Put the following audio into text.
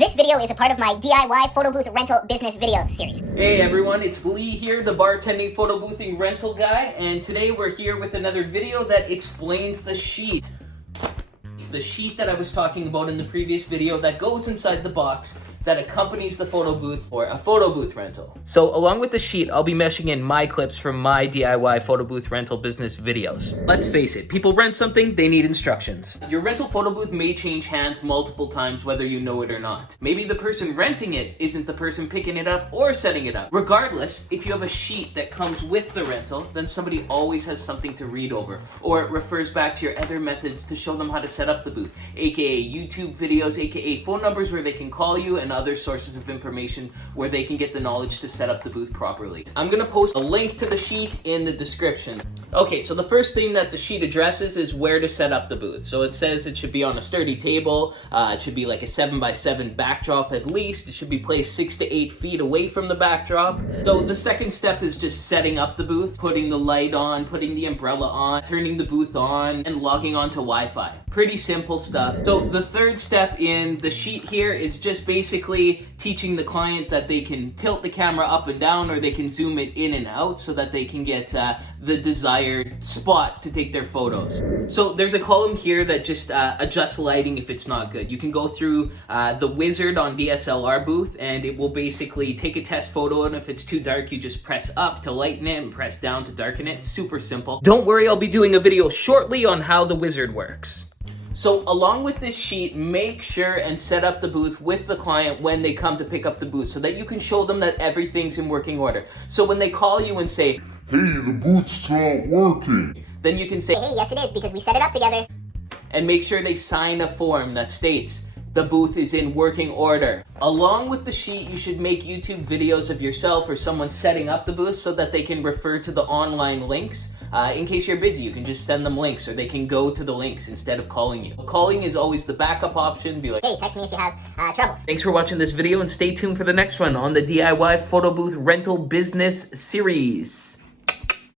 This video is a part of my DIY photo booth rental business video series. Hey everyone, it's Lee here, the bartending photo boothing rental guy, and today we're here with another video that explains the sheet. It's the sheet that I was talking about in the previous video that goes inside the box that accompanies the photo booth for a photo booth rental. So along with the sheet, I'll be meshing in my clips from my DIY photo booth rental business videos. Let's face it, people rent something, they need instructions. Your rental photo booth may change hands multiple times whether you know it or not. Maybe the person renting it isn't the person picking it up or setting it up. Regardless, if you have a sheet that comes with the rental, then somebody always has something to read over, or it refers back to your other methods to show them how to set up the booth, aka YouTube videos, aka phone numbers where they can call you, and other sources of information where they can get the knowledge to set up the booth properly. I'm gonna post a link to the sheet in the description. Okay, so the first thing that the sheet addresses is where to set up the booth. So it says it should be on a sturdy table, it should be like a 7x7 backdrop at least, it should be placed 6 to 8 feet away from the backdrop. So the second step is just setting up the booth, putting the light on, putting the umbrella on, turning the booth on, and logging on to Wi-Fi. Pretty simple stuff. So the third step in the sheet here is just basically teaching the client that they can tilt the camera up and down, or they can zoom it in and out so that they can get the desired spot to take their photos. So there's a column here that just adjusts lighting if it's not good. You can go through the wizard on DSLR booth and it will basically take a test photo, and if it's too dark you just press up to lighten it and press down to darken it. Super simple. Don't worry, I'll be doing a video shortly on how the wizard works. So along with this sheet, make sure and set up the booth with the client when they come to pick up the booth so that you can show them that everything's in working order. So when they call you and say, "Hey, the booth's not working," then you can say, Hey, yes it is, because we set it up together. and make sure they sign a form that states the booth is in working order. Along with the sheet, you should make YouTube videos of yourself or someone setting up the booth so that they can refer to the online links. In case you're busy, you can just send them links, or they can go to the links instead of calling you. Calling is always the backup option. Be like, Hey, text me if you have troubles. thanks for watching this video, and stay tuned for the next one on the DIY photo booth rental business series.